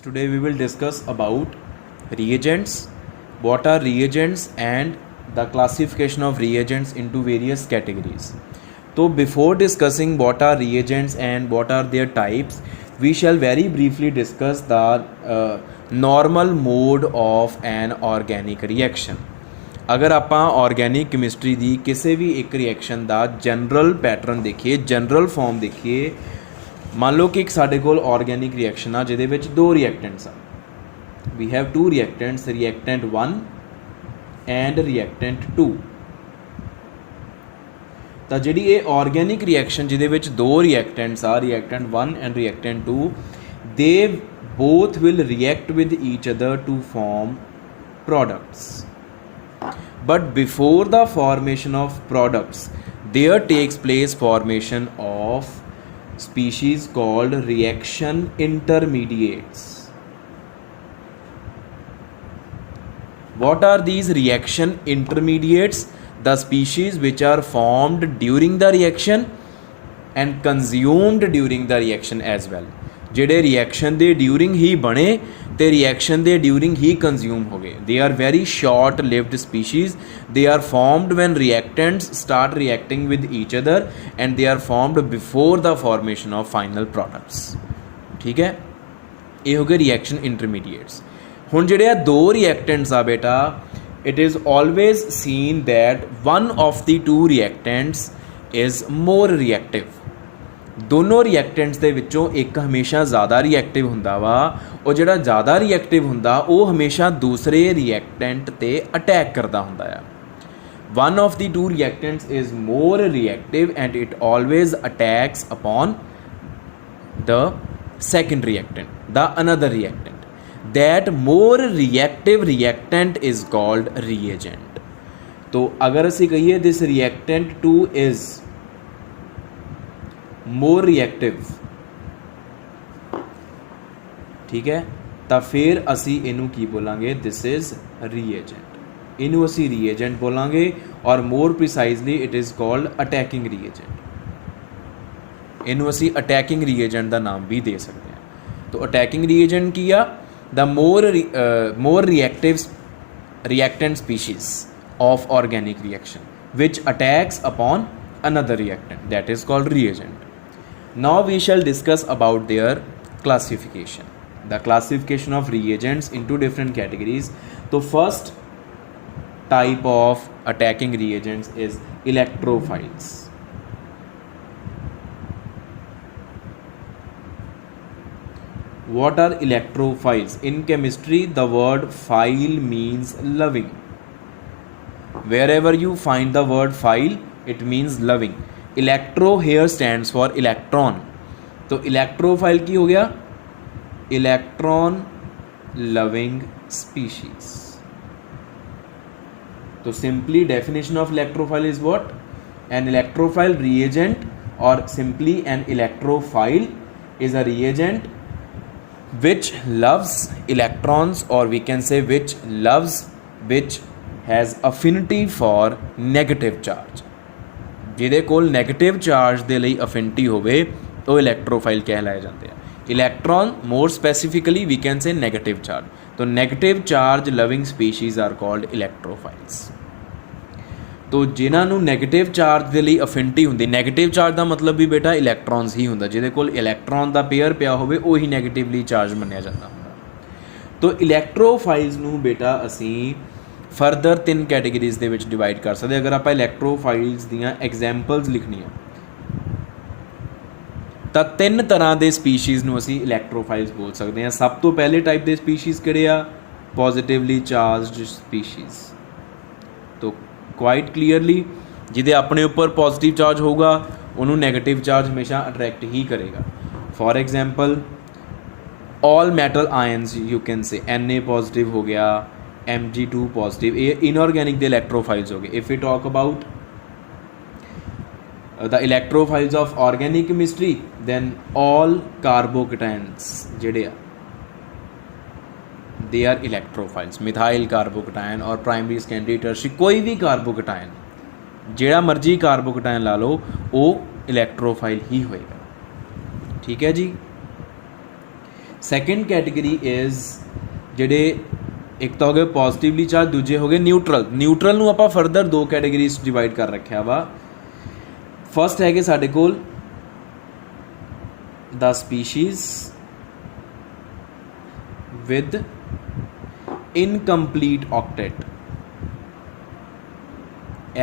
Today we will discuss about reagents, what are reagents and the classification of reagents into various categories. So before discussing what are reagents and what are their types, we shall very briefly discuss the normal mode of an organic reaction. अगर आप organic chemistry की किसी भी एक reaction का general pattern देखिए, general form देखिए, मान लो कि एक साढ़े कोल ऑर्गैनिक रिएक्शन आ जिहदे विच दो रिएक्टेंट्स आ, we have two reactants, reactant 1 and reactant 2। तो जिहड़ी ये ऑर्गैनिक रिएक्शन जिहदे विच दो रिएक्टेंट्स आ, reactant 1 and reactant 2, they both will react with each other to form products. But before the formation of products, there takes place formation of species called reaction intermediates. What are these reaction intermediates? The species which are formed during the reaction and consumed during the reaction as well. ਜਿਹੜੇ reaction ਦੇ during ही बने तो reaction ਦੇ during ही consume हो गए. They are very short lived species. They are formed when reactants start reacting with each other and they are formed before the formation of final products. ठीक है, ये हो गए रिएक्शन इंटरमीडिएट्स. हुण ਜਿਹੜੇ ਆ दो रिएक्टेंट्स आ बेटा, it is always seen that one of the two reactants is more reactive. दोनों रिएक्टेंट्स ਦੇ ਵਿੱਚੋਂ एक हमेशा ज़्यादा रिएक्टिव ਹੁੰਦਾ ਵਾ, ਉਹ ਜਿਹੜਾ ज़्यादा रिएक्टिव ਹੁੰਦਾ ਉਹ हमेशा दूसरे रिएक्टेंट ਤੇ अटैक करता ਹੁੰਦਾ ਆ. One of the two reactants is more reactive and it always attacks upon the second reactant, the another reactant. That more reactive reactant is called reagent. तो अगर ਅਸੀਂ कहिए this reactant 2 is more reactive, ठीक है, तो फिर असी इनू की बोलांगे दिस इज रीएजेंट. इनू असी रीएजेंट बोलांगे और more precisely it is called attacking reagent. इनू असी अटैकिंग रीएजेंट का नाम भी दे सकते हैं. तो अटैकिंग रीएजेंट की are the more reactive reactant species of organic reaction which attacks upon another reactant, that is called reagent. Now we shall discuss about their classification, the classification of reagents into different categories. So first type of attacking reagents is electrophiles. What are electrophiles? In chemistry the word phile means loving. Wherever you find the word phile, it means loving. Electro here stands for electron. तो electrophile की हो गया electron loving species. तो simply definition of electrophile is what? An electrophile reagent और simply an electrophile is a reagent which loves electrons, or we can say which has affinity for negative charge. ਜਿਹਦੇ ਕੋਲ negative charge ਦੇ ਲਈ ਅਫਿਨਿਟੀ ਹੋਵੇ ਉਹ ਇਲੈਕਟ੍ਰੋਫਾइल कहलाए जाते हैं. Electron more specifically we can say negative charge. तो negative charge loving species are called electrophiles. तो जिन्हां नूं नैगेटिव चार्ज ਦੇ ਲਈ ਅਫਿਨਿਟੀ ਹੁੰਦੀ, ਨੈਗੇਟਿਵ ਚਾਰਜ ਦਾ ਮਤਲਬ ਵੀ ਬੇਟਾ ਇਲੈਕਟ੍ਰॉन्स ਹੀ ਹੁੰਦਾ, ਜਿਹਦੇ ਕੋਲ ਇਲੈਕਟ੍ਰॉन ਦਾ ਪੇਅਰ ਪਿਆ ਹੋਵੇ ਉਹੀ ਨੈਗੇਟਿਵਲੀ ਚਾਰਜ ਮੰਨਿਆ ਜਾਂਦਾ ਹੁੰਦਾ. तो ਇਲੈਕਟ੍ਰੋਫਾइल्स ਨੂੰ ਬੇਟਾ ਅਸੀਂ फरदर 3 कैटेगरीज़ ਦੇ ਵਿੱਚ डिवाइड कर सकते. अगर आप इलैक्ट्रोफाइल्स ਦੀਆਂ एग्जाम्पल्स लिखनियाँ ਤਾਂ 3 ਤਰ੍ਹਾਂ ਦੇ ਸਪੀशीज़ ਨੂੰ ਅਸੀਂ ਇਲੈਕਟ੍ਰੋਫਾइल्स बोल सकते हैं. सब तो पहले टाइप ਦੇ ਸਪੀशीज़ ਕਿਹੜੇ ਆ? Positively charged species. तो क्वाइट क्लीयरली ਜਿਹਦੇ ਆਪਣੇ ਉੱਪਰ पॉजिटिव चार्ज होगा ਉਹਨੂੰ ਨੈਗੇਟਿਵ चार्ज हमेशा अट्रैक्ट ही करेगा. For example all metal ions you can say Na positive हो गया, Mg2 पॉजिटिव, ये इनऑर्गेनिक के इलैक्ट्रोफाइल्स हो गए. If we talk about the electrophiles of organic chemistry then all carbocations जेडे they are electrophiles. Methyl carbocation और primary secondary tertiary कोई भी कार्बोकेटाइन जेड़ा मर्जी कार्बोकेटाइन ला लो वो इलैक्ट्रोफाइल ही होएगा. ठीक है जी. सैकेंड कैटेगरी इज़ ਜਿਹੜੇ एक तो हो गए पॉजिटिवली चार्ज, दूजे हो गए न्यूट्रल। न्यूट्रल ਨੂੰ ਆਪਾਂ ਫਰਦਰ ਦੋ ਕੈਟੇਗਰੀਜ਼ ਡਿਵਾਈਡ ਕਰ ਰੱਖਿਆ ਵਾ। ਫਸਟ ਹੈਗੇ ਸਾਡੇ ਕੋਲ the species with incomplete octet,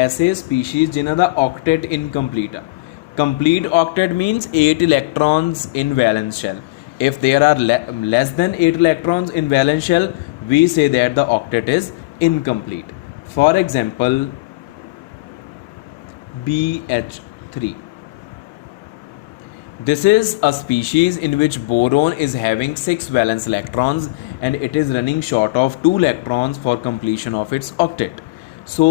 ऐसे स्पीशीज़ जिन्हां दा ऑक्टेट इनकम्पलीट आ। Complete octet means 8 electrons in valence shell. If there are less than 8 electrons in valence shell, we say that the octet is incomplete. For example, BH3. This is a species in which boron is having 6 valence electrons and it is running short of 2 electrons for completion of its octet. So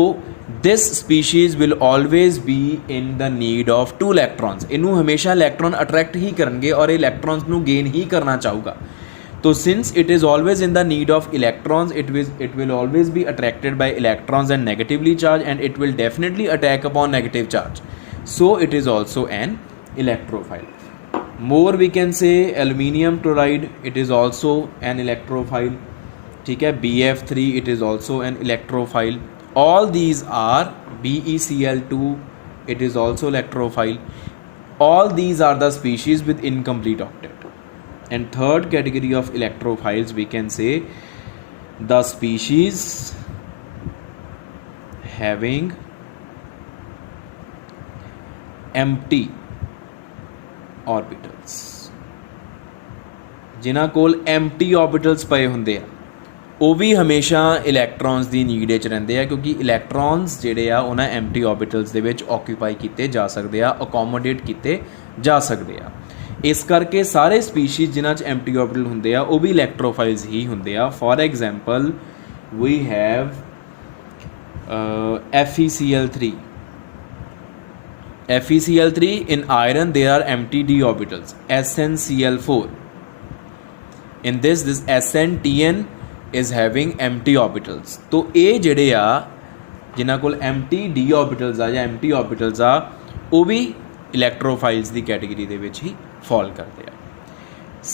this species will always be in the need of 2 electrons. इनू हमेशा electron attract ही करेंगे और electrons नू gain ही करना चाहूगा। तो since it is always in the need of electrons, it will always be attracted by electrons and negatively charged, and it will definitely attack upon negative charge. So it is also an electrophile. More we can say aluminium chloride, it is also an electrophile. ठीक है, BF3, it is also an electrophile. All these are BeCl2, it is also electrophile. All these are the species with incomplete octet. And third category of electrophiles we can say the species having empty orbitals, जिन्हां कोल empty orbitals पए हुंदे आ, ਉਹ ਵੀ ਹਮੇਸ਼ਾ electrons ਦੀ need ਵਿੱਚ ਰਹਿੰਦੇ ਆ, ਕਿਉਂਕਿ electrons ਜਿਹੜੇ ਆ ਉਹਨਾਂ ਐਮਟੀ ਆਰਬਿਟਲਸ ਦੇ ਵਿੱਚ ਆਕਿਊਪਾਈ ਕੀਤੇ ਜਾ ਸਕਦੇ ਆ, ਅਕੋਮੋਡੇਟ ਕੀਤੇ ਜਾ ਸਕਦੇ ਆ। ਇਸ ਕਰਕੇ ਸਾਰੇ ਸਪੀਸ਼ੀਜ਼ ਜਿਨ੍ਹਾਂ 'ਚ ਐਮਟੀ ਆਰਬਿਟਲ ਹੁੰਦੇ ਆ ਉਹ ਵੀ ਇਲੈਕਟ੍ਰੋਫਾਈਲਸ ਹੀ ਹੁੰਦੇ ਆ। For example we have FeCl3. FeCl3 in iron there are empty d orbitals, SnCl4. In this SnTn is having empty orbitals. तो ये ਜਿਹੜੇ ਆ ਜਿਨ੍ਹਾਂ ਕੋਲ empty d orbitals ਆ ਜਾਂ empty orbitals ਆ ਉਹ ਵੀ ਇਲੈਕਟ੍ਰੋਫਾਈਲਸ ਦੀ ਕੈਟੇਗਰੀ ਦੇ ਵਿੱਚ ਹੀ ਫਾਲ ਕਰਦੇ ਆ।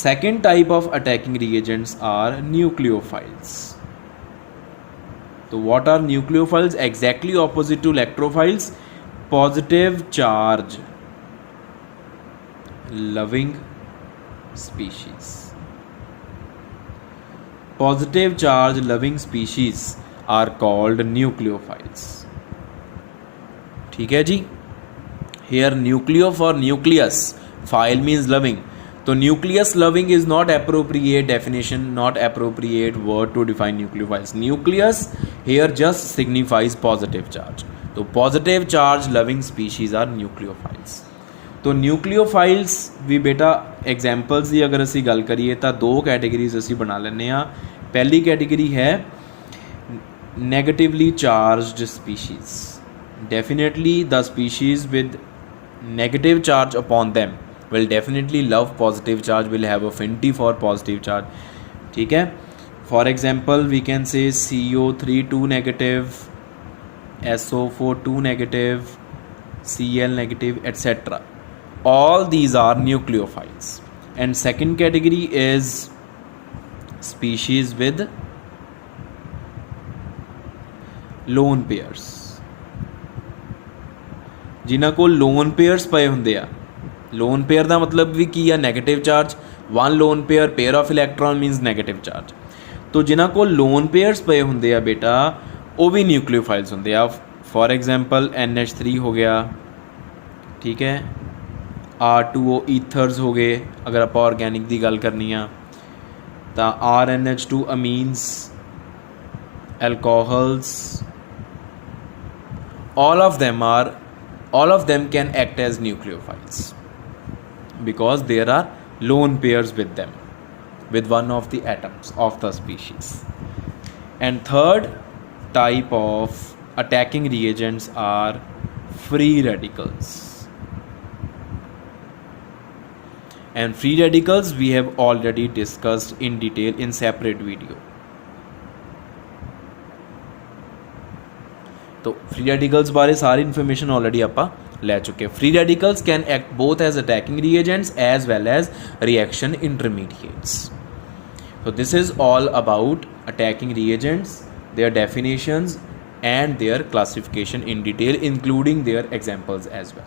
Second type of attacking reagents are nucleophiles. तो what are nucleophiles? Exactly opposite to electrophiles, positive charge loving species. Positive charge loving species are called nucleophiles. ठीक है जी। Here nucleo for nucleus, phile means loving. तो nucleus loving is not appropriate definition, not appropriate word to define nucleophiles. Nucleus here just signifies positive charge. तो positive charge loving species are nucleophiles. तो nucleophiles भी बेटा examples की अगर असी गल करिए तो दो कैटेगरीज असी बना लेने आ। पहली कैटेगरी है negatively charged species. Definitely the species with negative charge upon them will definitely love positive charge, will have affinity for positive charge. ठीक है, for example we can say CO3 2 negative, SO4 2 negative, Cl negative, etc. All these are nucleophiles. And second category is species with lone pairs, जिन्हां कोल lone pairs पए हुंदे आ। Lone pair का मतलब भी की है negative charge. One lone pair of electron मीनस negative charge. तो जिन्हों को लोन पेयर्स पे होंगे आ बेटा वो भी न्यूक्लियोफाइल्स होंगे आ। फॉर एग्जाम्पल NH3 हो गया, ठीक है, R2O ईथर्स हो गए अगर आप ऑर्गैनिक की गल करनी आ तो RNH2 amines, alcohols, all of them can act as nucleophiles because there are lone pairs with them, with one of the atoms of the species. And third type of attacking reagents are free radicals. And free radicals we have already discussed in detail in separate video. तो free radicals बारे सारी information already आप ले चुके। Free radicals can act both as attacking reagents as well as reaction intermediates. So this is all about attacking reagents, their definitions and their classification in detail, including their examples as well.